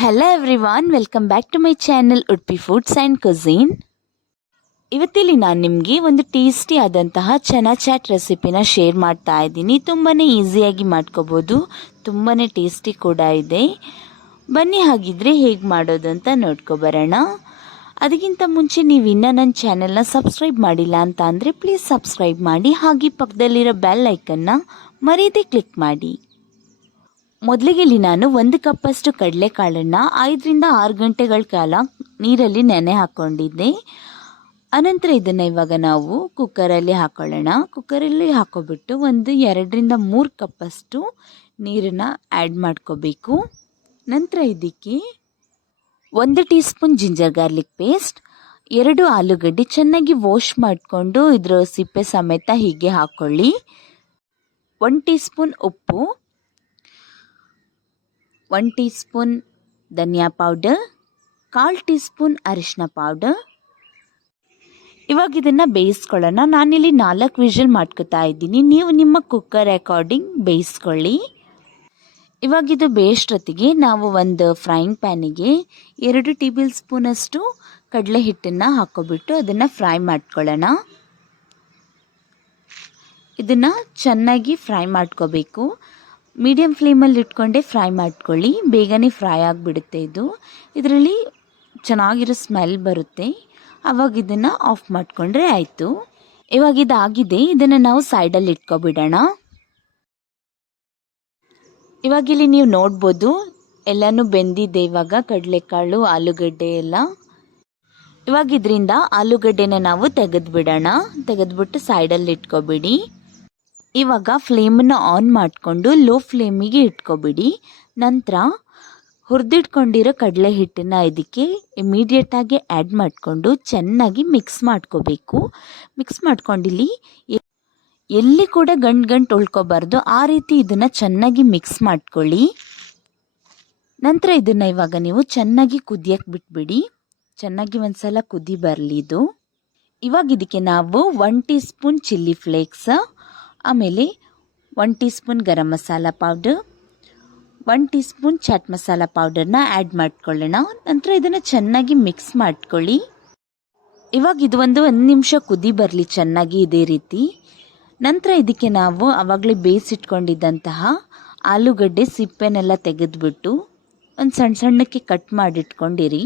Hello everyone, welcome back to my channel Udupi foods and cuisine. ಇವತ್ತಿಲ್ಲಿ ನಾನು ನಿಮಗೆ ಒಂದು ಟೇಸ್ಟಿ ಆದಂತಹ ಚನಾ ಚಾಟ್ ರೆಸಿಪಿನ ಶೇರ್ ಮಾಡ್ತಾ ಇದ್ದೀನಿ. ತುಂಬಾ ಈಸಿಯಾಗಿ ಮಾಡ್ಕೋಬೋದು, ತುಂಬಾ ಟೇಸ್ಟಿ ಕೂಡ ಇದೆ. ಬನ್ನಿ ಹಾಗಿದ್ರೆ ಹೇಗೆ ಮಾಡೋದು ಅಂತ ನೋಡ್ಕೊಬರೋಣ. ಅದಕ್ಕಿಂತ ಮುಂಚೆ ನೀವು ಇನ್ನೂ ನನ್ನ ಚಾನೆಲ್ನ ಸಬ್ಸ್ಕ್ರೈಬ್ ಮಾಡಿಲ್ಲ ಅಂತ ಅಂದರೆ ಪ್ಲೀಸ್ ಸಬ್ಸ್ಕ್ರೈಬ್ ಮಾಡಿ, ಹಾಗೆ ಪಕ್ಕದಲ್ಲಿರೋ ಬೆಲ್ ಐಕನ್ನ ಮರೀದೆ ಕ್ಲಿಕ್ ಮಾಡಿ. ಮೊದಲಿಗೆ ಇಲ್ಲಿ ನಾನು 1 ಕಪ್ಪಷ್ಟು ಕಡಲೆಕಾಳನ್ನು 5 ರಿಂದ 6 ಗಂಟೆಗಳ ಕಾಲ ನೀರಲ್ಲಿ ನೆನೆ ಹಾಕ್ಕೊಂಡಿದ್ದೆ. ಅನಂತರ ಇದನ್ನು ಇವಾಗ ನಾವು ಕುಕ್ಕರಲ್ಲಿ ಹಾಕೊಳ್ಳೋಣ. ಕುಕ್ಕರಲ್ಲಿ ಹಾಕೋಬಿಟ್ಟು 2 ರಿಂದ 3 ಕಪ್ಪಷ್ಟು ನೀರನ್ನು ಆ್ಯಡ್ ಮಾಡ್ಕೋಬೇಕು. ನಂತರ ಇದಕ್ಕೆ 1 tea spoon ginger garlic paste, 2 ಆಲೂಗಡ್ಡೆ ಚೆನ್ನಾಗಿ ವಾಶ್ ಮಾಡಿಕೊಂಡು ಇದರ ಸಿಪ್ಪೆ ಸಮೇತ ಹೀಗೆ ಹಾಕ್ಕೊಳ್ಳಿ, 1 ಟೀ ಸ್ಪೂನ್ ಉಪ್ಪು, 1 ಟೀ ಸ್ಪೂನ್ ಧನಿಯಾ ಪೌಡರ್, 1/4 ಟೀ ಸ್ಪೂನ್ ಅರಿಶಿನ ಪೌಡರ್. ಇವಾಗ ಇದನ್ನು ಬೇಯಿಸ್ಕೊಳ್ಳೋಣ. ನಾನಿಲ್ಲಿ 4 ವಿಷಲ್ ಮಾಡ್ಕೊತಾ ಇದ್ದೀನಿ, ನೀವು ನಿಮ್ಮ ಕುಕ್ಕರ್ ಅಕಾರ್ಡಿಂಗ್ ಬೇಯಿಸ್ಕೊಳ್ಳಿ. ಇವಾಗ ಇದು ಬೇಯಿಸೋತ್ತಿಗೆ ನಾವು ಒಂದು ಫ್ರೈಯಿಂಗ್ ಪ್ಯಾನಿಗೆ 2 ಟೇಬಲ್ ಸ್ಪೂನಷ್ಟು ಕಡಲೆ ಹಿಟ್ಟನ್ನು ಹಾಕೋಬಿಟ್ಟು ಅದನ್ನು ಫ್ರೈ ಮಾಡ್ಕೊಳ್ಳೋಣ. ಇದನ್ನು ಚೆನ್ನಾಗಿ ಫ್ರೈ ಮಾಡ್ಕೋಬೇಕು. ಮೀಡಿಯಮ್ ಫ್ಲೇಮಲ್ಲಿ ಇಟ್ಕೊಂಡೆ ಫ್ರೈ ಮಾಡ್ಕೊಳ್ಳಿ, ಬೇಗನೆ ಫ್ರೈ ಆಗಿಬಿಡುತ್ತೆ. ಇದರಲ್ಲಿ ಚೆನ್ನಾಗಿರೋ ಸ್ಮೆಲ್ ಬರುತ್ತೆ. ಆವಾಗ ಇದನ್ನು ಆಫ್ ಮಾಡಿಕೊಂಡ್ರೆ ಆಯಿತು. ಇವಾಗ ಇದಾಗಿದೆ, ಇದನ್ನು ನಾವು ಸೈಡಲ್ಲಿ ಇಟ್ಕೊಬಿಡೋಣ. ಇವಾಗ ಇಲ್ಲಿ ನೀವು ನೋಡ್ಬೋದು ಎಲ್ಲನೂ ಬೆಂದಿದೆ. ಇವಾಗ ಕಡಲೆಕಾಳು, ಆಲೂಗಡ್ಡೆ ಎಲ್ಲ. ಇವಾಗ ಇದರಿಂದ ಆಲೂಗಡ್ಡೆನ ನಾವು ತೆಗೆದುಬಿಡೋಣ. ತೆಗೆದ್ಬಿಟ್ಟು ಸೈಡಲ್ಲಿ ಇಟ್ಕೊಬಿಡಿ. ಇವಾಗ ಫ್ಲೇಮನ್ನು ಆನ್ ಮಾಡಿಕೊಂಡು ಲೋ ಫ್ಲೇಮಿಗೆ ಇಟ್ಕೊಬಿಡಿ. ನಂತರ ಹುರಿದಿಟ್ಕೊಂಡಿರೋ ಕಡಲೆ ಹಿಟ್ಟನ್ನು ಇದಕ್ಕೆ ಇಮಿಡಿಯೇಟಾಗಿ ಆ್ಯಡ್ ಮಾಡಿಕೊಂಡು ಚೆನ್ನಾಗಿ ಮಿಕ್ಸ್ ಮಾಡ್ಕೋಬೇಕು. ಮಿಕ್ಸ್ ಮಾಡ್ಕೊಂಡಿಲ್ಲಿ ಎಲ್ಲಿ ಕೂಡ ಗಂಟು ಉಳ್ಕೋಬಾರ್ದು, ಆ ರೀತಿ ಇದನ್ನು ಚೆನ್ನಾಗಿ ಮಿಕ್ಸ್ ಮಾಡ್ಕೊಳ್ಳಿ. ನಂತರ ಇದನ್ನು ಇವಾಗ ನೀವು ಚೆನ್ನಾಗಿ ಕುದಿಯಕ್ಕೆ ಬಿಟ್ಬಿಡಿ. ಚೆನ್ನಾಗಿ ಒಂದ್ಸಲ ಕುದಿ ಬರಲಿ ಇದು. ಇವಾಗ ಇದಕ್ಕೆ ನಾವು 1 ಟೀ ಸ್ಪೂನ್ ಚಿಲ್ಲಿ ಫ್ಲೇಕ್ಸ್, ಆಮೇಲೆ 1 teaspoon garam masala powder, 1 teaspoon chaat masala ಪೌಡರ್ನ ಆ್ಯಡ್ ಮಾಡ್ಕೊಳ್ಳೋಣ. ನಂತರ ಇದನ್ನು ಚೆನ್ನಾಗಿ ಮಿಕ್ಸ್ ಮಾಡ್ಕೊಳ್ಳಿ. ಇವಾಗ ಇದು 1 ನಿಮಿಷ ಕುದಿ ಬರಲಿ ಚೆನ್ನಾಗಿ ಇದೇ ರೀತಿ. ನಂತರ ಇದಕ್ಕೆ ನಾವು ಆವಾಗಲೇ ಬೇಯಿಸಿಟ್ಕೊಂಡಿದ್ದಂತಹ ಆಲೂಗಡ್ಡೆ ಸಿಪ್ಪೆನೆಲ್ಲ ತೆಗೆದುಬಿಟ್ಟು ಒಂದು ಸಣ್ಣಕ್ಕೆ ಕಟ್ ಮಾಡಿಟ್ಕೊಂಡಿರಿ.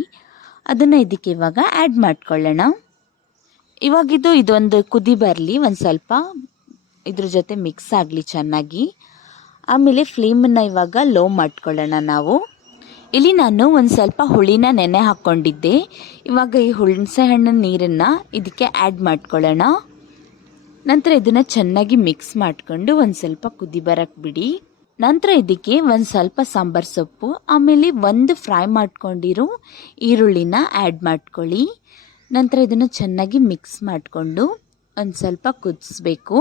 ಅದನ್ನು ಇದಕ್ಕೆ ಇವಾಗ ಆ್ಯಡ್ ಮಾಡ್ಕೊಳ್ಳೋಣ. ಇವಾಗ ಇದೊಂದು ಕುದಿ ಬರಲಿ, ಒಂದು ಸ್ವಲ್ಪ ಇದ್ರ ಜೊತೆ ಮಿಕ್ಸ್ ಆಗಲಿ ಚೆನ್ನಾಗಿ. ಆಮೇಲೆ ಫ್ಲೇಮನ್ನು ಇವಾಗ ಲೋ ಮಾಡ್ಕೊಳ್ಳೋಣ ನಾವು. ಇಲ್ಲಿ ನಾನು ಒಂದು ಸ್ವಲ್ಪ ಹುಳಿನ ನೆನೆ ಹಾಕ್ಕೊಂಡಿದ್ದೆ. ಇವಾಗ ಈ ಹುಣಸೆ ಹಣ್ಣಿನ ನೀರನ್ನು ಇದಕ್ಕೆ ಆ್ಯಡ್ ಮಾಡ್ಕೊಳ್ಳೋಣ. ನಂತರ ಇದನ್ನು ಚೆನ್ನಾಗಿ ಮಿಕ್ಸ್ ಮಾಡಿಕೊಂಡು ಒಂದು ಸ್ವಲ್ಪ ಕುದಿ ಬರಕ್ಕೆ ಬಿಡಿ. ನಂತರ ಇದಕ್ಕೆ ಒಂದು ಸ್ವಲ್ಪ ಸಾಂಬಾರು ಸೊಪ್ಪು, ಆಮೇಲೆ 1 ಫ್ರೈ ಮಾಡ್ಕೊಂಡಿರೋ ಈರುಳ್ಳಿನ ಆ್ಯಡ್ ಮಾಡ್ಕೊಳ್ಳಿ. ನಂತರ ಇದನ್ನು ಚೆನ್ನಾಗಿ ಮಿಕ್ಸ್ ಮಾಡಿಕೊಂಡು ಒಂದು ಸ್ವಲ್ಪ ಕುದಿಸ್ಬೇಕು.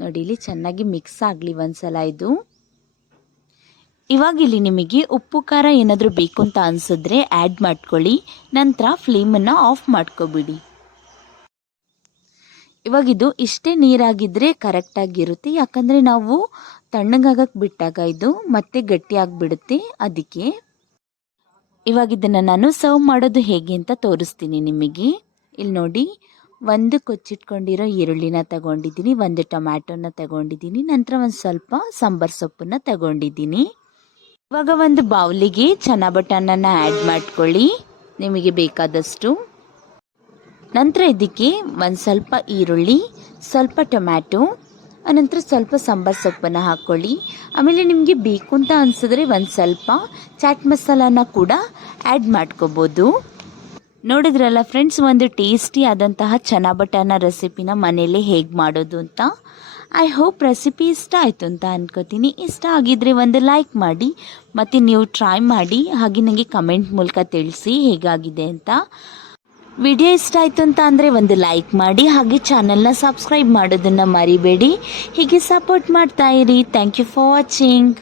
ನೋಡಿ, ಇಲ್ಲಿ ಚೆನ್ನಾಗಿ ಮಿಕ್ಸ್ ಆಗಲಿ ಒಂದ್ಸಲ ಇದು. ಇವಾಗ ಇಲ್ಲಿ ನಿಮಗೆ ಉಪ್ಪು ಖಾರ ಏನಾದರೂ ಬೇಕು ಅಂತ ಅನಿಸಿದ್ರೆ ಆ್ಯಡ್ ಮಾಡ್ಕೊಳ್ಳಿ. ನಂತರ ಫ್ಲೇಮನ್ನು ಆಫ್ ಮಾಡ್ಕೊಬಿಡಿ. ಇವಾಗ ಇದು ಇಷ್ಟೇ ನೀರಾಗಿದ್ದರೆ ಕರೆಕ್ಟಾಗಿರುತ್ತೆ, ಯಾಕಂದರೆ ನಾವು ತಣ್ಣಗಾಗಕ್ಕೆ ಬಿಟ್ಟಾಗ ಇದು ಮತ್ತೆ ಗಟ್ಟಿಯಾಗಿಬಿಡುತ್ತೆ. ಅದಕ್ಕೆ ಇವಾಗ ಇದನ್ನು ನಾನು ಸರ್ವ್ ಮಾಡೋದು ಹೇಗೆ ಅಂತ ತೋರಿಸ್ತೀನಿ ನಿಮಗೆ. ಇಲ್ಲಿ ನೋಡಿ, 1 ಕೊಚ್ಚಿಟ್ಕೊಂಡಿರೋ ಈರುಳ್ಳಿನ ತಗೊಂಡಿದ್ದೀನಿ, 1 ಟೊಮ್ಯಾಟೊನ ತಗೊಂಡಿದ್ದೀನಿ, ನಂತರ ಒಂದು ಸ್ವಲ್ಪ ಸಾಂಬಾರು ಸೊಪ್ಪನ್ನು ತಗೊಂಡಿದ್ದೀನಿ. ಇವಾಗ ಒಂದು ಬೌಲಿಗೆ ಚನಾ ಬಟಾನನ್ನ ಆ್ಯಡ್ ಮಾಡ್ಕೊಳ್ಳಿ ನಿಮಗೆ ಬೇಕಾದಷ್ಟು. ನಂತರ ಇದಕ್ಕೆ ಒಂದು ಸ್ವಲ್ಪ ಈರುಳ್ಳಿ, ಸ್ವಲ್ಪ ಟೊಮ್ಯಾಟೊ, ಅನಂತರ ಸ್ವಲ್ಪ ಸಾಂಬಾರು ಸೊಪ್ಪನ್ನು ಹಾಕ್ಕೊಳ್ಳಿ. ಆಮೇಲೆ ನಿಮಗೆ ಬೇಕು ಅಂತ ಅನಿಸಿದ್ರೆ ಒಂದು ಸ್ವಲ್ಪ ಚಾಟ್ ಮಸಾಲಾನ ಕೂಡ ಆ್ಯಡ್ ಮಾಡ್ಕೋಬೋದು. ನೋಡಿದ್ರಲ್ಲ ಫ್ರೆಂಡ್ಸ್, ಒಂದು ಟೇಸ್ಟಿ ಆದಂತಹ ಚನಾ ಬಟಾನ ರೆಸಿಪಿನ ಮನೇಲಿ ಹೇಗೆ ಮಾಡೋದು ಅಂತ. ಐ ಹೋಪ್ ರೆಸಿಪಿ ಇಷ್ಟ ಆಯಿತು ಅಂತ ಅನ್ಕೋತೀನಿ. ಇಷ್ಟ ಆಗಿದ್ರೆ ಒಂದು ಲೈಕ್ ಮಾಡಿ, ಮತ್ತು ನೀವು ಟ್ರೈ ಮಾಡಿ, ಹಾಗೆ ನನಗೆ ಕಮೆಂಟ್ ಮೂಲಕ ತಿಳಿಸಿ ಹೇಗಾಗಿದೆ ಅಂತ. ವಿಡಿಯೋ ಇಷ್ಟ ಆಯಿತು ಅಂತ ಅಂದರೆ ಒಂದು ಲೈಕ್ ಮಾಡಿ, ಹಾಗೆ ಚಾನಲ್ನ ಸಬ್ಸ್ಕ್ರೈಬ್ ಮಾಡೋದನ್ನು ಮರಿಬೇಡಿ. ಹೀಗೆ ಸಪೋರ್ಟ್ ಮಾಡ್ತಾ ಇರಿ. Thank you for watching.